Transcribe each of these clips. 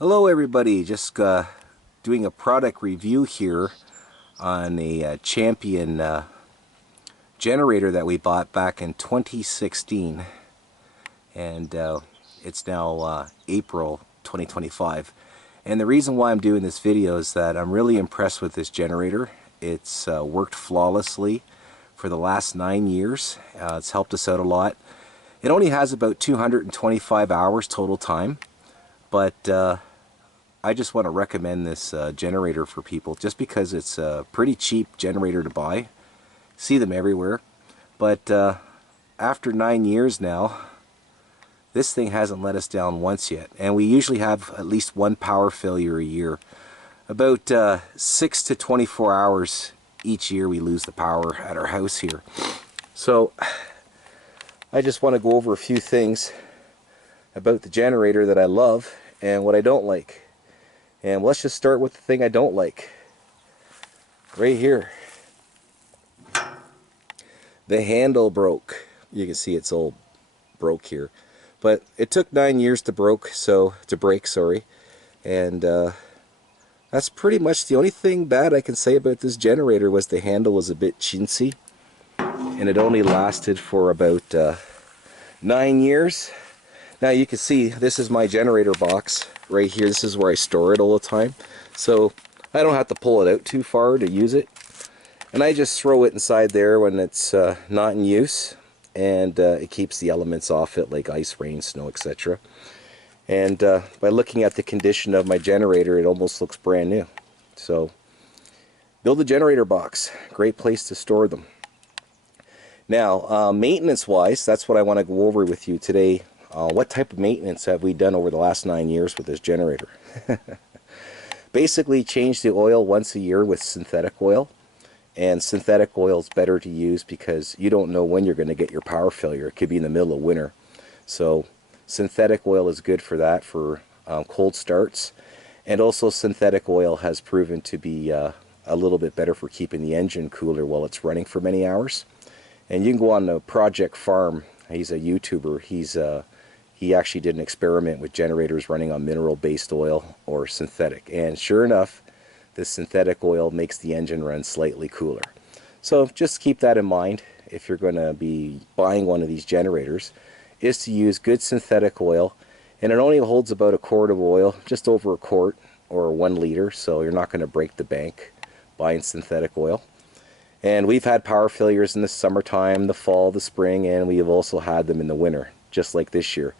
Hello everybody, just doing a product review here on a Champion generator that we bought back in 2016, and it's now April 2025. And the reason why I'm doing this video is that I'm really impressed with this generator. It's worked flawlessly for the last 9 years. It's helped us out a lot. It only has about 225 hours total time, but I just want to recommend this generator for people just because it's a pretty cheap generator to buy. See them everywhere. But after 9 years now, this thing hasn't let us down once yet. And we usually have at least one power failure a year. About 6 to 24 hours each year we lose the power at our house here. So I just want to go over a few things about the generator that I love and what I don't like. And let's just start with the thing I don't like. Right here. The handle broke. You can see it's all broke here. But it took 9 years to break, sorry. And that's pretty much the only thing bad I can say about this generator was the handle was a bit chintzy. And it only lasted for about 9 years. Now you can see this is my generator box right here. This is where I store it all the time. So I don't have to pull it out too far to use it. And I just throw it inside there when it's not in use. And it keeps the elements off it like ice, rain, snow, etc. And by looking at the condition of my generator, it almost looks brand new. So build a generator box. Great place to store them. Now maintenance wise, that's what I want to go over with you today. What type of maintenance have we done over the last 9 years with this generator? Basically change the oil once a year with synthetic oil. And synthetic oil is better to use because you don't know when you're going to get your power failure. It could be in the middle of winter. So synthetic oil is good for that, for cold starts. And also synthetic oil has proven to be a little bit better for keeping the engine cooler while it's running for many hours. And you can go on the Project Farm. He's a YouTuber. He actually did an experiment with generators running on mineral-based oil or synthetic. And sure enough, this synthetic oil makes the engine run slightly cooler. So just keep that in mind if you're going to be buying one of these generators, is to use good synthetic oil. And it only holds about a quart of oil, just over a quart or 1 liter, so you're not going to break the bank buying synthetic oil. And we've had power failures in the summertime, the fall, the spring, and we have also had them in the winter, just like this year.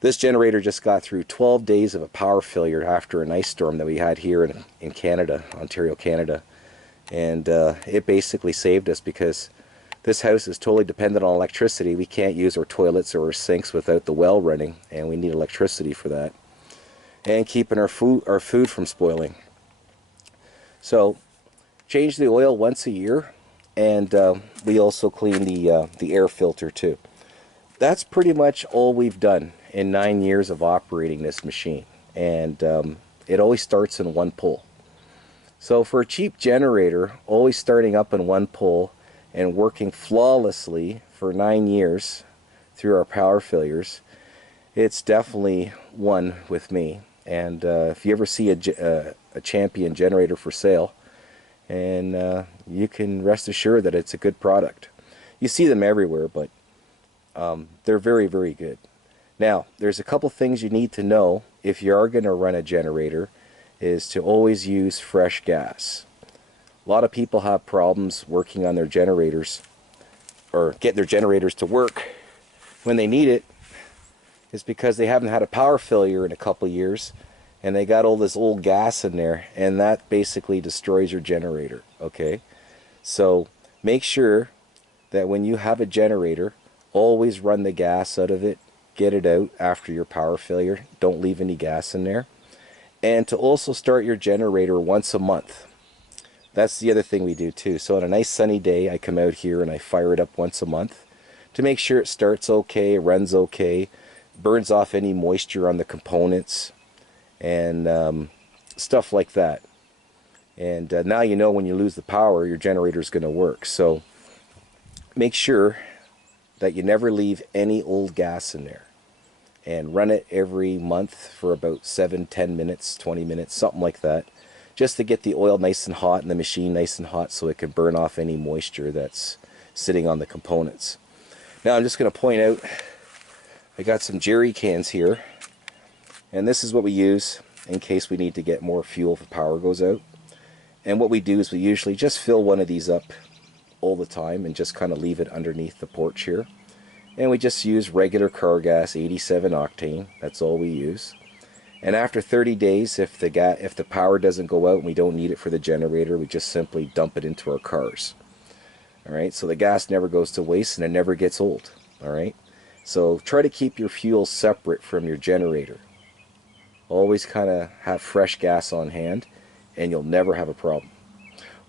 This generator just got through 12 days of a power failure after an ice storm that we had here in Canada, Ontario, Canada. And it basically saved us because this house is totally dependent on electricity. We can't use our toilets or our sinks without the well running, and we need electricity for that. And keeping our food from spoiling. So change the oil once a year, and we also clean the air filter too. That's pretty much all we've done in 9 years of operating this machine, and it always starts in one pull. So for a cheap generator, always starting up in one pull and working flawlessly for 9 years through our power failures, it's definitely one with me. And if you ever see a Champion generator for sale, and you can rest assured that it's a good product. You see them everywhere, but they're very, very good. Now, there's a couple things you need to know if you are going to run a generator, is to always use fresh gas. A lot of people have problems working on their generators, or get their generators to work when they need it, is because they haven't had a power failure in a couple years, and they got all this old gas in there, and that basically destroys your generator, okay? So make sure that when you have a generator, always run the gas out of it. Get it out after your power failure. Don't leave any gas in there. And to also start your generator once a month. That's the other thing we do too. So on a nice sunny day, I come out here and I fire it up once a month to make sure it starts okay, runs okay, burns off any moisture on the components, and stuff like that. And now you know when you lose the power, your generator is going to work. So make sure that you never leave any old gas in there. and run it every month for about 7-10 minutes, 20 minutes, something like that, just to get the oil nice and hot and the machine nice and hot so it can burn off any moisture that's sitting on the components. Now I'm just going to point out, I got some jerry cans here, and this is what we use in case we need to get more fuel if the power goes out. And what we do is we usually just fill one of these up all the time and just kind of leave it underneath the porch here. And we just use regular car gas, 87 octane. That's all we use. And after 30 days, if the power doesn't go out and we don't need it for the generator, we just simply dump it into our cars. All right, so the gas never goes to waste and it never gets old. All right, so try to keep your fuel separate from your generator. Always kind of have fresh gas on hand, and you'll never have a problem.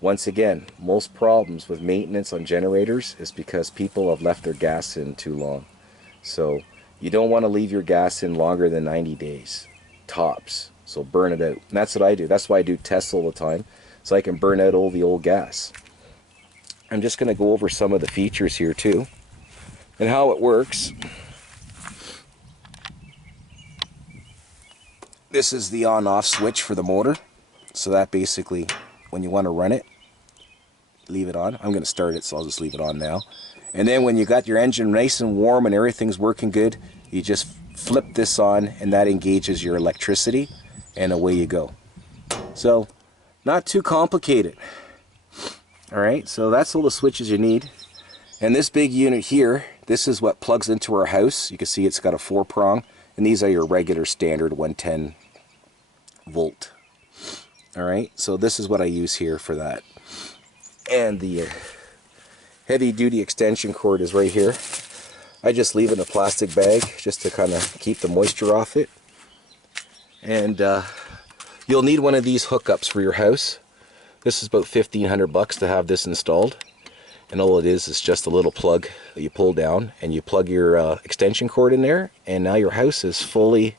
Once again, most problems with maintenance on generators is because people have left their gas in too long. So you don't want to leave your gas in longer than 90 days, tops. So burn it out. And that's what I do. That's why I do tests all the time, so I can burn out all the old gas. I'm just going to go over some of the features here too, and how it works. This is the on-off switch for the motor. So that basically, when you want to run it, leave it on. I'm going to start it, so I'll just leave it on now. And then when you got your engine nice and warm and everything's working good, you just flip this on, and that engages your electricity, and away you go. So, not too complicated. Alright, so that's all the switches you need. And this big unit here, this is what plugs into our house. You can see it's got a 4-prong, and these are your regular standard 110 volt. Alright, so this is what I use here for that. And the heavy duty extension cord is right here. I just leave it in a plastic bag just to kind of keep the moisture off it. And you'll need one of these hookups for your house. This is about $1,500 to have this installed. And all it is just a little plug that you pull down, and you plug your extension cord in there, and now your house is fully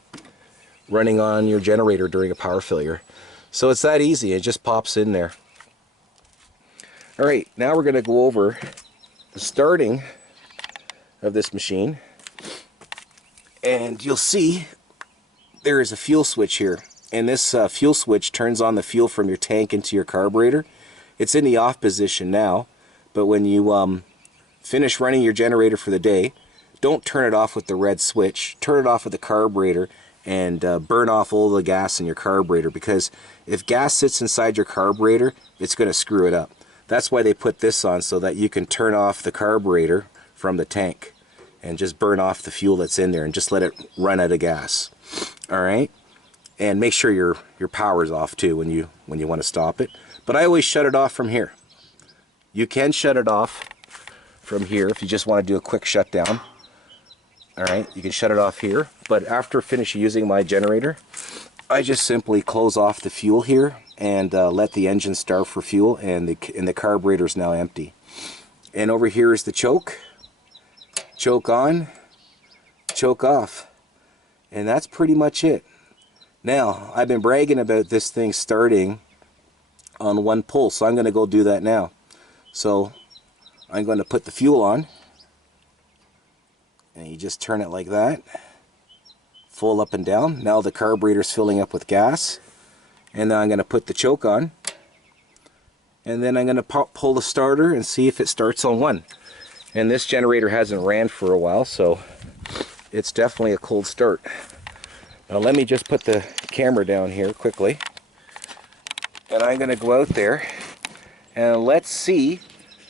running on your generator during a power failure. So it's that easy, it just pops in there. Alright, now we're going to go over the starting of this machine. And you'll see there is a fuel switch here. And this fuel switch turns on the fuel from your tank into your carburetor. It's in the off position now, but when you finish running your generator for the day, don't turn it off with the red switch. Turn it off with the carburetor and burn off all the gas in your carburetor, because if gas sits inside your carburetor, it's going to screw it up. That's why they put this on, so that you can turn off the carburetor from the tank and just burn off the fuel that's in there and just let it run out of gas. Alright? And make sure your power's off too when you want to stop it. But I always shut it off from here. You can shut it off from here if you just want to do a quick shutdown. Alright, you can shut it off here. But after finishing using my generator, I just simply close off the fuel here and let the engine starve for fuel, and the carburetor is now empty. And over here is the choke. Choke on, choke off. And that's pretty much it. Now, I've been bragging about this thing starting on one pull, so I'm going to go do that now. So, I'm going to put the fuel on, and you just turn it like that, full up and down. Now the carburetor's filling up with gas, and then I'm going to put the choke on, and then I'm going to pull the starter and see if it starts on one. And this generator hasn't ran for a while, so it's definitely a cold start. Now let me just put the camera down here quickly, and I'm going to go out there and let's see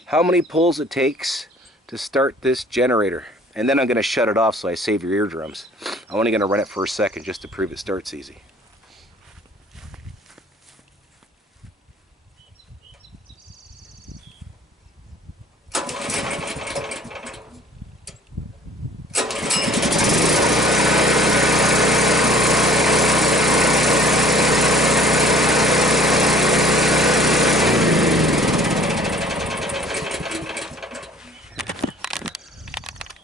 how many pulls it takes to start this generator. And then I'm going to shut it off so I save your eardrums. I'm only going to run it for a second just to prove it starts easy.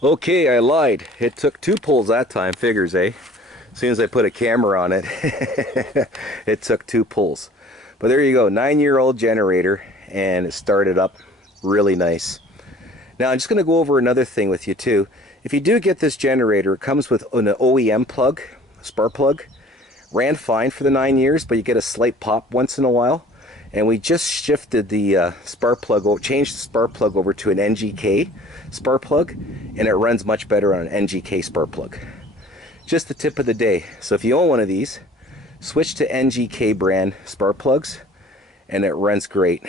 Okay, I lied. It took 2 pulls that time, figures, eh? As soon as I put a camera on it, it took 2 pulls. But there you go, 9-year-old generator, and it started up really nice. Now I'm just going to go over another thing with you too. If you do get this generator, it comes with an OEM plug, spark plug. Ran fine for the 9 years, but you get a slight pop once in a while. And we just shifted the spark plug, changed the spark plug over to an NGK spark plug, and it runs much better on an NGK spark plug. Just the tip of the day. So if you own one of these, switch to NGK brand spark plugs, and it runs great.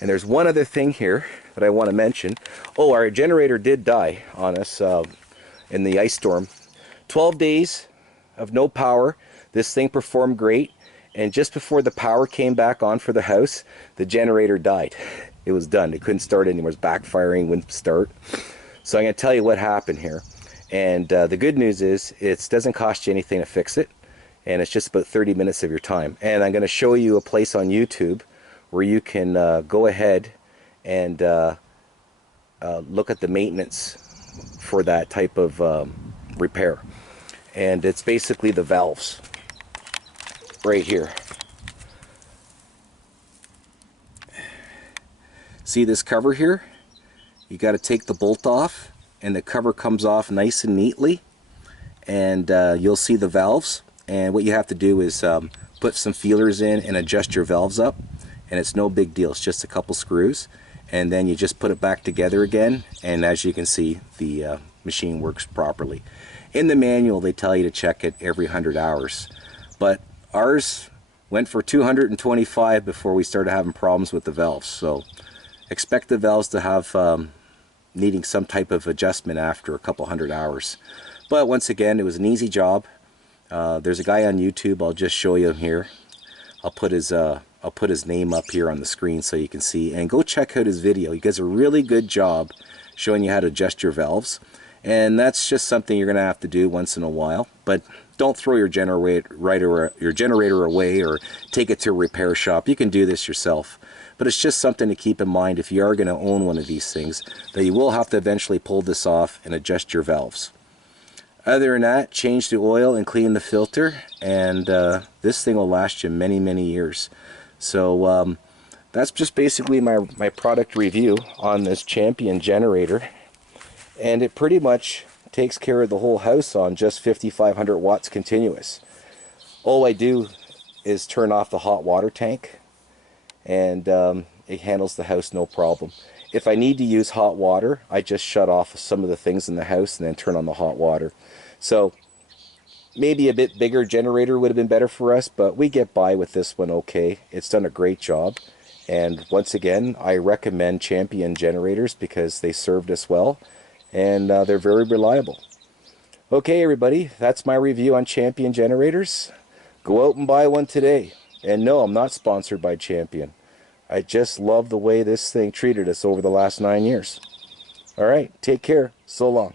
And there's one other thing here that I want to mention. Oh, our generator did die on us in the ice storm. 12 days of no power. This thing performed great, and just before the power came back on for the house, the generator died. It was done. It couldn't start anymore. It was backfiring, wouldn't start. So I'm going to tell you what happened here. And the good news is it doesn't cost you anything to fix it, and it's just about 30 minutes of your time. And I'm going to show you a place on YouTube where you can go ahead and look at the maintenance for that type of repair. And it's basically the valves right here. See this cover here? You got to take the bolt off, and the cover comes off nice and neatly, and you'll see the valves. And what you have to do is put some feelers in and adjust your valves up, and it's no big deal. It's just a couple screws, and then you just put it back together again, and as you can see, the machine works properly. In the manual they tell you to check it every 100 hours, but ours went for 225 before we started having problems with the valves. So expect the valves to have needing some type of adjustment after a couple 100 hours. But once again, it was an easy job. There's a guy on YouTube. I'll just show you him here. I'll put his name up here on the screen so you can see, and go check out his video. He does a really good job showing you how to adjust your valves. And that's just something you're going to have to do once in a while. But don't throw your generator away or take it to a repair shop. You can do this yourself. But it's just something to keep in mind if you are going to own one of these things, that you will have to eventually pull this off and adjust your valves. Other than that, change the oil and clean the filter, and this thing will last you many, many years. So that's just basically my product review on this Champion generator. And it pretty much takes care of the whole house on just 5,500 watts continuous. All I do is turn off the hot water tank, and it handles the house no problem. If I need to use hot water, I just shut off some of the things in the house and then turn on the hot water. So maybe a bit bigger generator would have been better for us, but we get by with this one okay. It's done a great job. And once again, I recommend Champion generators because they served us well, and they're very reliable. Okay everybody, that's my review on Champion generators. Go out and buy one today. And no, I'm not sponsored by Champion. I just love the way this thing treated us over the last 9 years. Alright, take care. So long.